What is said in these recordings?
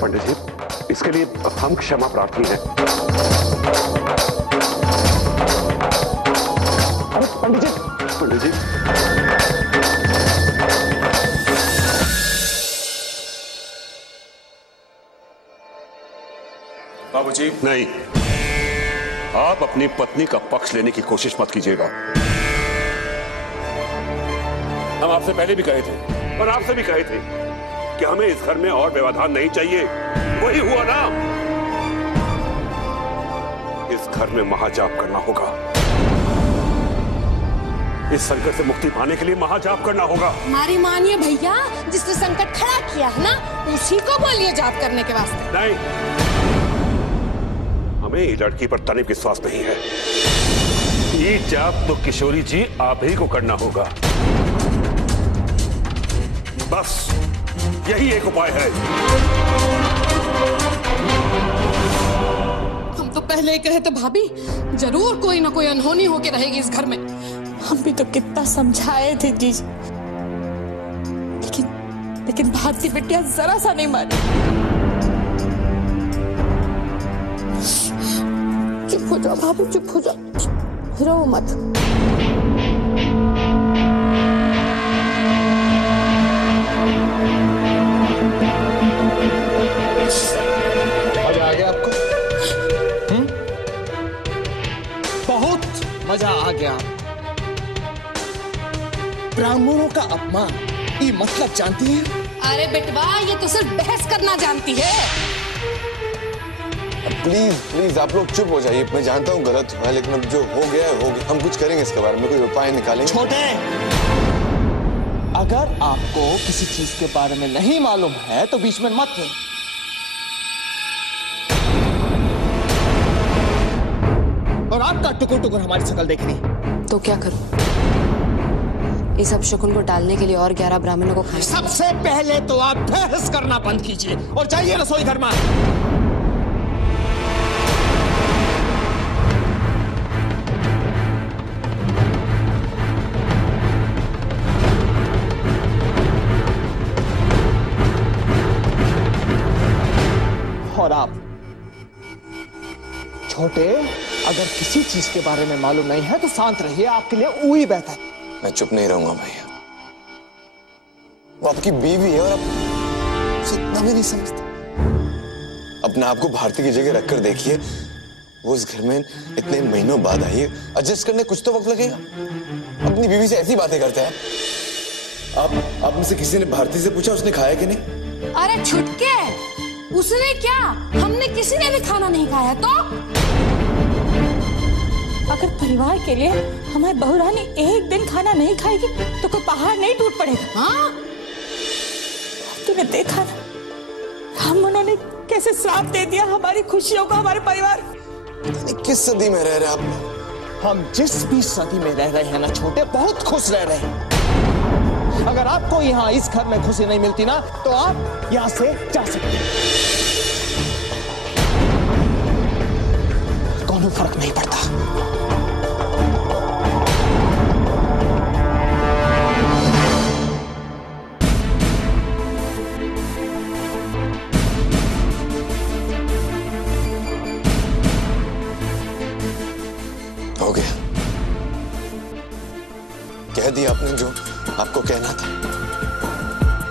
पंडित जी, इसके लिए हम क्षमा प्रार्थी हैं। अरे पंडित जी, पंडित जी, बाबूजी नहीं, आप अपनी पत्नी का पक्ष लेने की कोशिश मत कीजिएगा। हम आपसे पहले भी कहे थे और आपसे भी कहे थे कि हमें इस घर में और व्यवधान नहीं चाहिए। वही हुआ ना। इस घर में महाजाप करना होगा। इस संकट से मुक्ति पाने के लिए महाजाप करना होगा। हमारी मानिए भैया, जिसने संकट खड़ा किया है ना, उसी को बोलिए जाप करने के वास्ते। नहीं, हमें ये लड़की पर तनिक विश्वास नहीं है। ये जाप तो किशोरी जी आप ही को करना होगा। बस यही एक उपाय है। हम तो पहले ही कहे थे भाभी, जरूर कोई ना कोई अनहोनी होके रहेगी इस घर में। हम भी तो कितना समझाए थे जीजी, लेकिन भारती बिटिया जरा सा नहीं मानी। चुप हो जाओ भाभी, चुप हो जाओ, रो मत। मजा आ गया आपको? बहुत मजा आ गया। ब्राह्मणों का अपमान, ये मतलब जानती है? अरे बेटवा, ये तो सिर्फ बहस करना जानती है। प्लीज प्लीज आप लोग चुप हो जाइए। मैं जानता हूँ गलत हुआ है, लेकिन अब जो हो गया हो गया। हम कुछ करेंगे इसके बारे में, कोई उपाय निकालेंगे। छोटे, अगर आपको किसी चीज के बारे में नहीं मालूम है तो बीच में मत बोलो। और आपका टुकुर टुकुर हमारी शक्ल देख रही है। तो क्या करूं? इस अपशकुन को टालने के लिए और 11 ब्राह्मणों को खाना। सबसे पहले तो आप बहस करना बंद कीजिए और जाइए रसोई घर में। और आप छोटे, अगर किसी चीज के बारे में मालूम नहीं है तो शांत रहिए, आपके लिए वही बेहतर है। मैं चुप नहीं रहूंगा भैया। वो आपकी बीवी है और आप उसे इतना भी नहीं समझते। अपने आप को भारती की जगह रखकर देखिए। वो इस घर में इतने महीनों बाद आई है, एडजस्ट करने कुछ तो वक्त लगेगा। अपनी बीवी से ऐसी बातें करते हैं आप में से किसी ने भारती से पूछा उसने खाया कि नहीं? अरे छुटके, उसने क्या, हमने किसी ने भी खाना नहीं खाया। तो अगर परिवार के लिए हमारी बहुरानी एक दिन खाना नहीं खाएगी तो कोई पहाड़ नहीं टूट पड़ेगा। हाँ, तूने देखा ना, ब्राह्मणों ने कैसे श्राप दे दिया हमारी खुशियों को, हमारे परिवार। किस सदी में रह रहे आप? हम जिस भी सदी में रह रहे हैं ना छोटे, बहुत खुश रह रहे हैं। अगर आपको यहाँ इस घर में खुशी नहीं मिलती ना तो आप यहाँ से जा सकते हैं। कोई फर्क नहीं पड़ता। हो गया, कह दिया आपने जो आपको कहना था।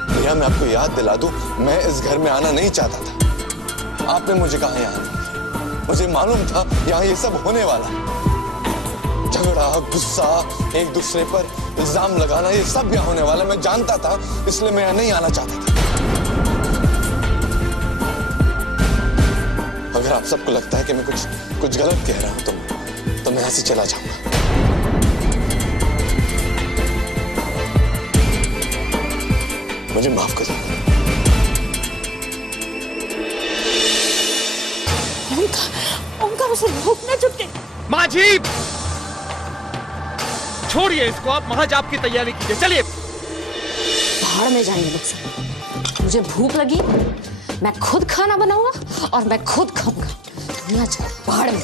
भैया मैं आपको याद दिला दूं, मैं इस घर में आना नहीं चाहता था। आपने मुझे कहा यहाँ नहीं, मुझे मालूम था यहाँ ये सब होने वाला। झगड़ा, गुस्सा, एक दूसरे पर इल्जाम लगाना, ये सब यहाँ होने वाला मैं जानता था, इसलिए मैं यहाँ नहीं आना चाहता था। अगर आप सबको लगता है कि मैं कुछ गलत कह रहा हूं तो मैं यहाँ से चला जाऊंगा। मुझे माफ कर दो। उनका उसे भूख न छुटके। माँ जी, छोड़िए इसको, आप महाजाप की तैयारी कीजिए। चलिए। पहाड़ में जाएंगे लोग सब। मुझे भूख लगी, मैं खुद खाना बनाऊंगा और मैं खुद खाऊंगा। दुनिया चल पहाड़ में।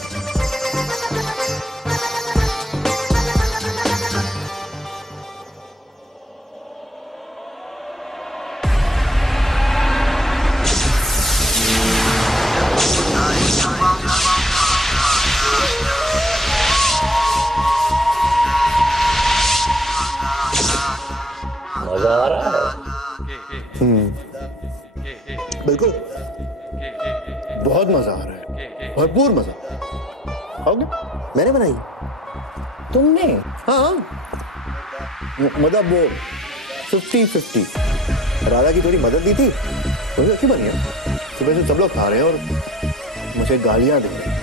बिल्कुल, बहुत मजा आ रहा है, भरपूर मजा। आओगे? मैंने बनाई। तुमने? हाँ, मतलब वो 50-50। राधा की थोड़ी मदद दी थी, वही अच्छी बनी है। सुबह से सब लोग खा रहे हैं और मुझे गालियां दे रहे हैं।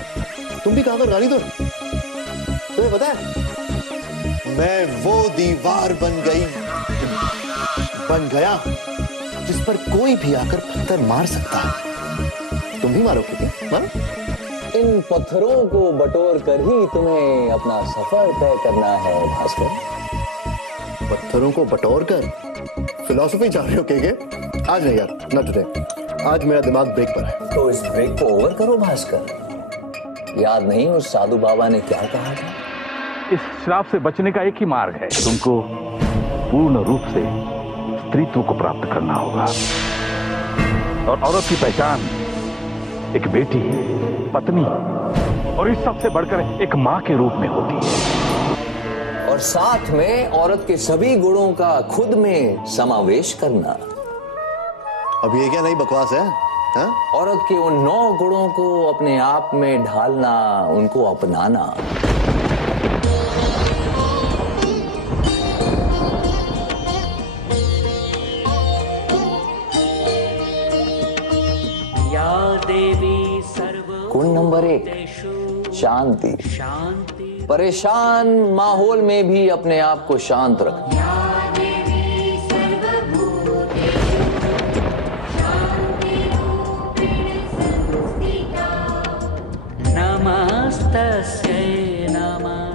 तुम भी खाकर गाली दो। तुम्हें पता है, मैं वो दीवार बन गया जिस पर कोई भी आकर पत्थर मार सकता है। तुम भी मारोगे क्या? मारो। इन पत्थरों को बटोर कर ही तुम्हें अपना सफर तय करना है भास्कर। पत्थरों को बटोर कर फिलॉसफी चाह रहे हो के? आज नहीं यार, न टुडे। आज मेरा दिमाग ब्रेक पर है। तो इस ब्रेक को ओवर करो भास्कर। याद नहीं उस साधु बाबा ने क्या कहा था? इस श्राप से बचने का एक ही मार्ग है, तुमको पूर्ण रूप से स्त्रीत्व को प्राप्त करना होगा। और औरत की पहचान एक बेटी, पत्नी और इस सबसे बढ़कर एक मां के रूप में होती है। और साथ में औरत के सभी गुणों का खुद में समावेश करना। अब ये क्या नई बकवास है? हा? औरत के उन 9 गुणों को अपने आप में ढालना, उनको अपनाना। गुण नंबर 1, शांति। परेशान माहौल में भी अपने आप को शांत रखना।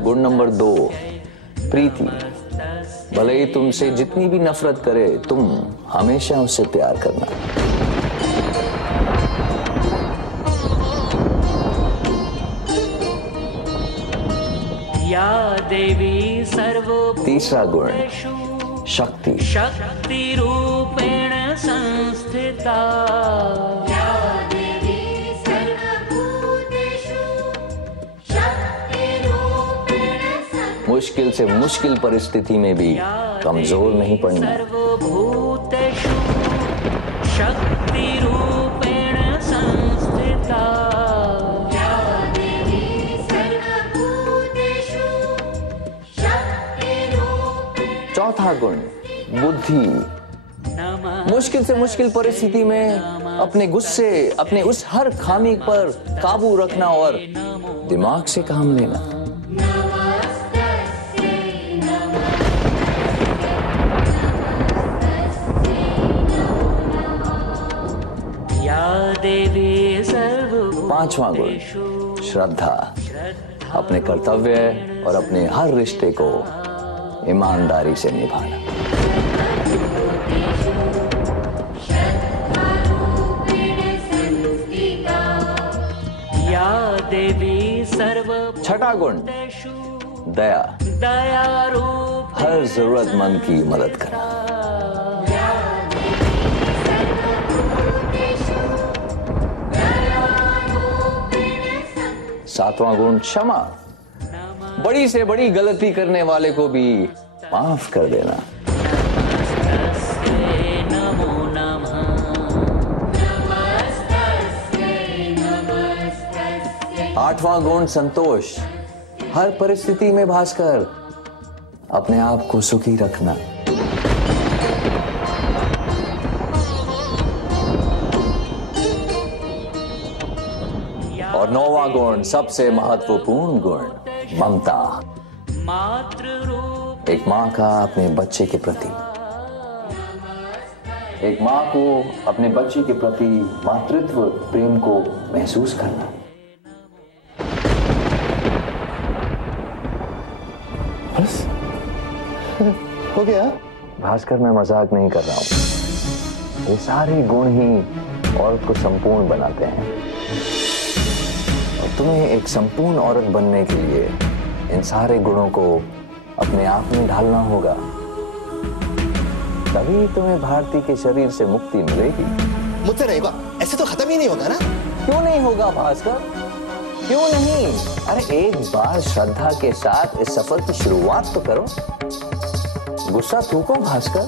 गुण नंबर 2, प्रीति। भले ही तुमसे जितनी भी नफरत करे, तुम हमेशा उससे प्यार करना। देवी सर्वभूतेषु। तीसरा गुण, शक्ति। शक्ति रूपेण संस्थिता। देवी सर्वभूतेषु शक्ति रूपेण। मुश्किल से मुश्किल परिस्थिति में भी कमजोर नहीं पड़ना। सर्वभूतेषु शक्ति रूपेण संस्थिता। चौथा गुण, बुद्धि। मुश्किल से मुश्किल परिस्थिति में अपने गुस्से, अपने उस हर खामी पर काबू रखना और दिमाग से काम लेना। पांचवा गुण, श्रद्धा। अपने कर्तव्य और अपने हर रिश्ते को ईमानदारी से निभाना। छठा गुण, दया। हर जरूरतमंद की मदद करना। सातवां गुण, क्षमा। बड़ी से बड़ी गलती करने वाले को भी माफ कर देना। आठवां गुण, संतोष। हर परिस्थिति में भास्कर अपने आप को सुखी रखना। और नौवां गुण, सबसे महत्वपूर्ण गुण, ममता। एक माँ का अपने बच्चे के प्रति, एक माँ को अपने बच्चे के प्रति मातृत्व प्रेम को महसूस करना। बस हो गया। भास्कर, मैं मजाक नहीं कर रहा हूं। ये सारे गुण ही औरत को संपूर्ण बनाते हैं और तुम्हें एक संपूर्ण औरत बनने के लिए इन सारे गुणों को अपने आप में ढालना होगा। तभी तुम्हें भारती के शरीर से मुक्ति मिलेगी। मुझसे नहीं होगा, ऐसे तो खत्म ही नहीं होगा ना। क्यों नहीं होगा भास्कर, क्यों नहीं? अरे एक बार श्रद्धा के साथ इस सफर की शुरुआत तो करो। गुस्सा थूको भास्कर,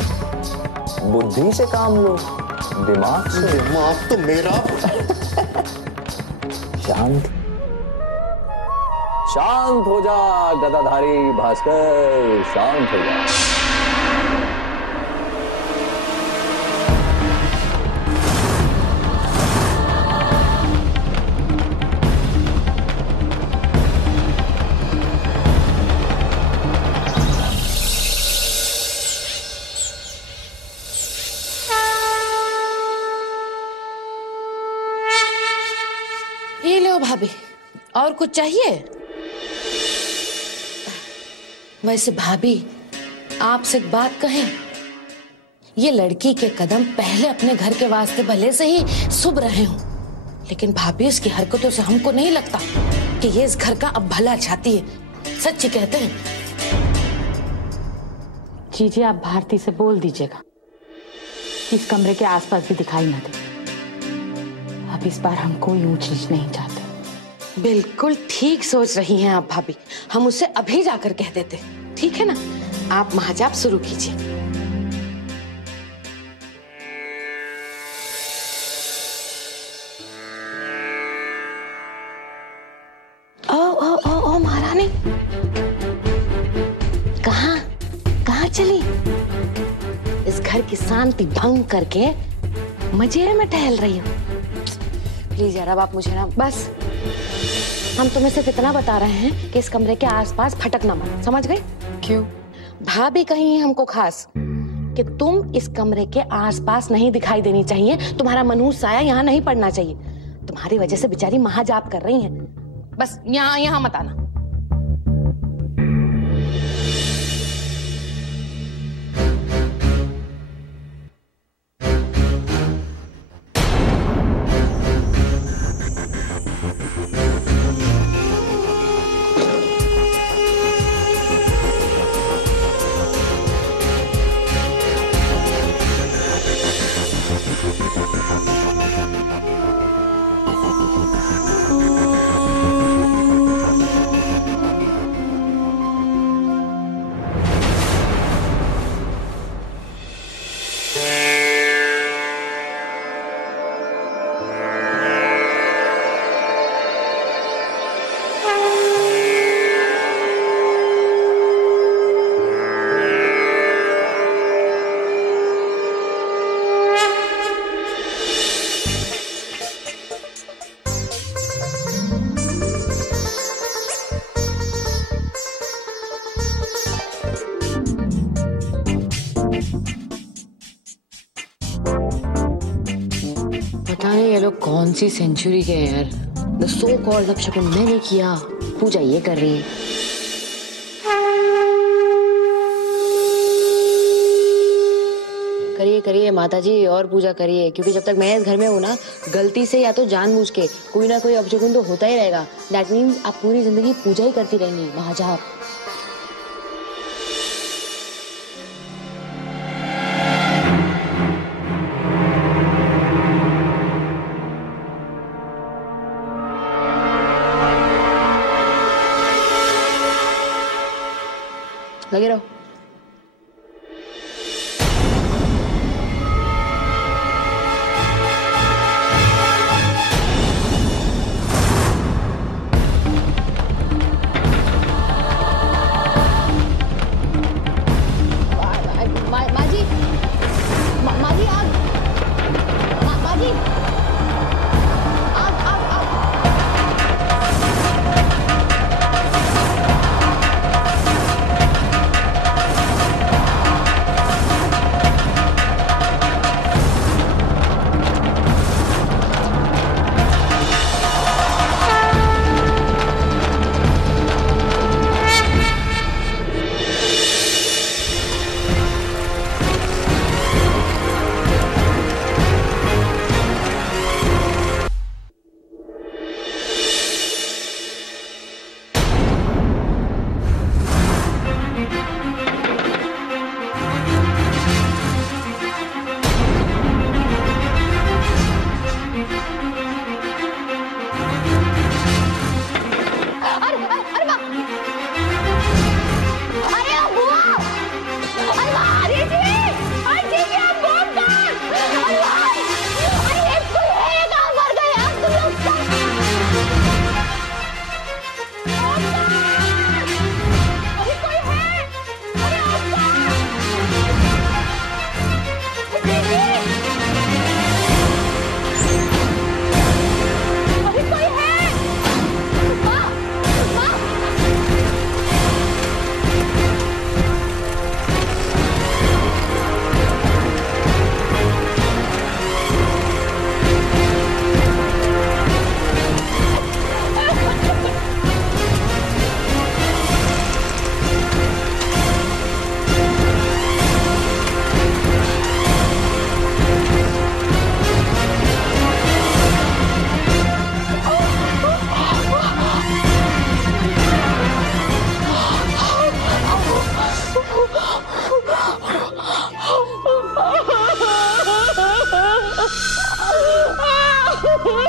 बुद्धि से काम लो, दिमाग से। दिमाग तो मेरा। शांत शांत हो जा गदाधारी भास्कर, शांत हो जा। ये लो भाभी, और कुछ चाहिए? वैसे भाभी, आपसे एक बात कहें, ये लड़की के कदम पहले अपने घर के वास्ते भले से ही शुभ रहे हों, लेकिन भाभी इसकी हरकतों से हमको नहीं लगता कि ये इस घर का अब भला चाहती है। सच्ची कहते हैं। जीजी, आप भारती से बोल दीजिएगा इस कमरे के आसपास भी दिखाई न दे। अब इस बार हम कोई ऊंच नीच नहीं चाहते। बिल्कुल ठीक सोच रही हैं आप भाभी, हम उसे अभी जाकर कह देते। ठीक है ना, आप महाजाप शुरू कीजिए। ओ महारानी, कहाँ कहाँ चली? इस घर की शांति भंग करके मजेरे में टहल रही हो। प्लीज यार, अब आप मुझे ना, बस हम तुम्हें सिर्फ इतना बता रहे हैं कि इस कमरे के आसपास भटकना मत, समझ गए? क्यों? भाभी कहीं हमको खास कि तुम इस कमरे के आसपास नहीं दिखाई देनी चाहिए, तुम्हारा मनहूस साया यहाँ नहीं पड़ना चाहिए। तुम्हारी वजह से बेचारी महाजाप कर रही हैं। बस यहाँ मत आना। पता नहीं ये लोग कौन सी सेंचुरी के हैं यार। द सो कॉल्ड अपशकुन मैंने किया, पूजा ये कर रही है। करिए करिए माताजी, और पूजा करिए, क्योंकि जब तक मैं इस घर में हूँ ना, गलती से या तो जानबूझ के कोई ना कोई अपशकुन तो होता ही रहेगा। दैट मीन्स आप पूरी जिंदगी पूजा ही करती रहेंगी, महाजाप। लगे रहो। माजी, माजी आग, माजी आग, आग, आग।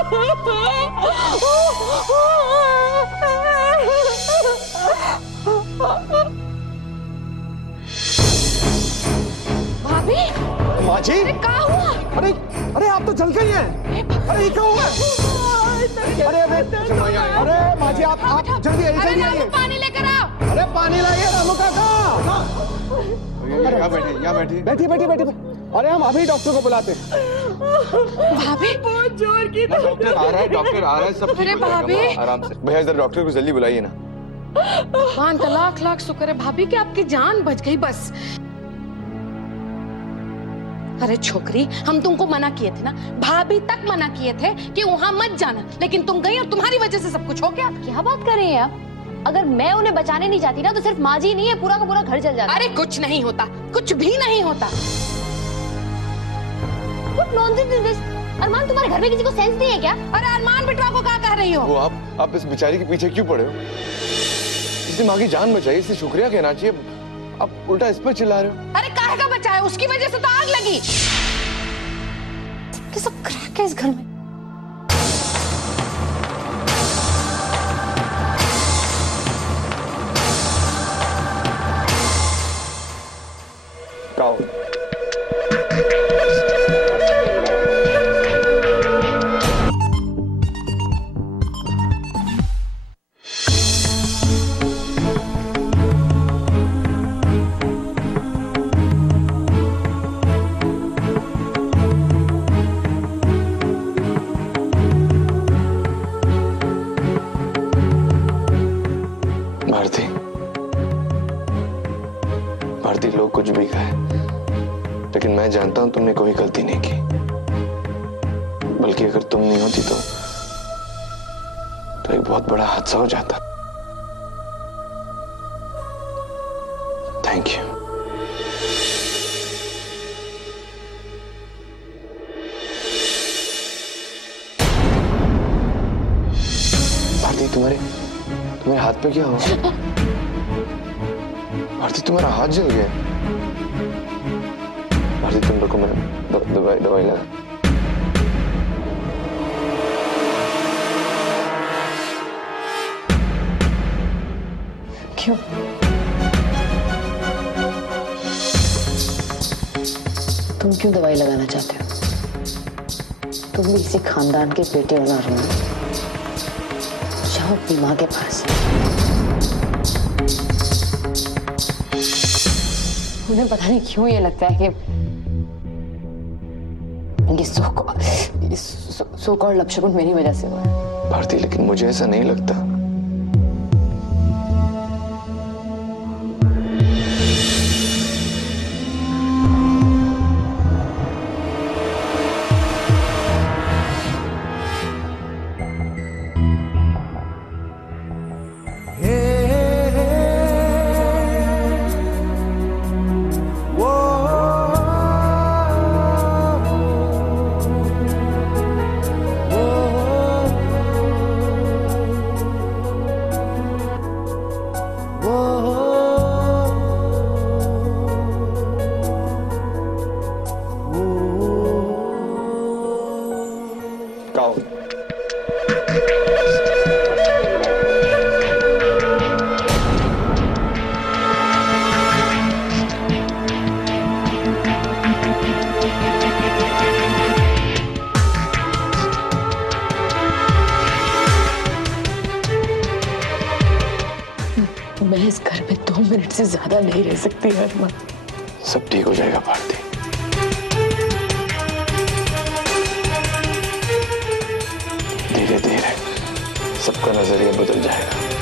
भाभी, माँ जी, क्या हुआ? अरे अरे आप तो जल गई हैं। अरे ये क्या हुआ? अरे माँ जी, आप जल्दी आइए, जल्दी आइए। पानी लेकर आओ। अरे पानी लाइए रामू काका। यहाँ बैठिए। बैठिए। अरे हम अभी डॉक्टर को बुलाते हैं। भाभी, बहुत जोर की डॉक्टर आ रहा है सब ठीक हो जाएगा, आराम से। भैया इधर डॉक्टर को जल्दी बुलाइए ना। भगवान का लाख लाख शुक्र है भाभी कि आपकी जान बच गई बस। अरे छोकरी, हम तुमको मना किए थे ना, भाभी तक मना किए थे कि वहां मत जाना, लेकिन तुम गई और तुम्हारी वजह से सब कुछ हो गया। क्या बात कर रही हैं आप? अगर मैं उन्हें बचाने नहीं जाती ना तो सिर्फ माँ जी नहीं है, पूरा का पूरा घर जल जाता। अरे कुछ नहीं होता, कुछ भी नहीं होता। What nonsense is this? अरमान, तुम्हारे घर में किसी को सेंस नहीं है क्या? अरे अरमान बिटवा को क्या कह रही हो? वो आप इस बेचारी के पीछे क्यों पड़े हो? इसने माँ की जान बचाई, इसे शुक्रिया कहना चाहिए। आप उल्टा इस पर चिल्ला रहे हो। अरे काहे का बचा है? उसकी वजह से तो आग लगी। सबके सब क्रैक है इस घर में। आओ। भारती, लोग कुछ भी कहे, लेकिन मैं जानता हूं तुमने कोई गलती नहीं की। बल्कि अगर तुम नहीं होती तो एक बहुत बड़ा हादसा हो जाता। Thank you. भारती, तुम्हारे हाथ पे क्या हुआ? भारती, तुम्हारा हाथ जल गया। भारती, तुम रुको, मैं दवाई लगा। क्यों? तुम क्यों दवाई लगाना चाहते हो? तुम भी इसी खानदान के बेटे होना रहे हो। जाओ अपनी माँ के पास। उन्हें पता नहीं क्यों ये लगता है कि ये सो कॉल्ड अपशगुन मेरी वजह से हुआ है। भारती, लेकिन मुझे ऐसा नहीं लगता। मैं इस घर में 2 मिनट से ज्यादा नहीं रह सकती अरमान। सब ठीक हो जाएगा भारती। धीरे धीरे सबका नजरिया बदल जाएगा।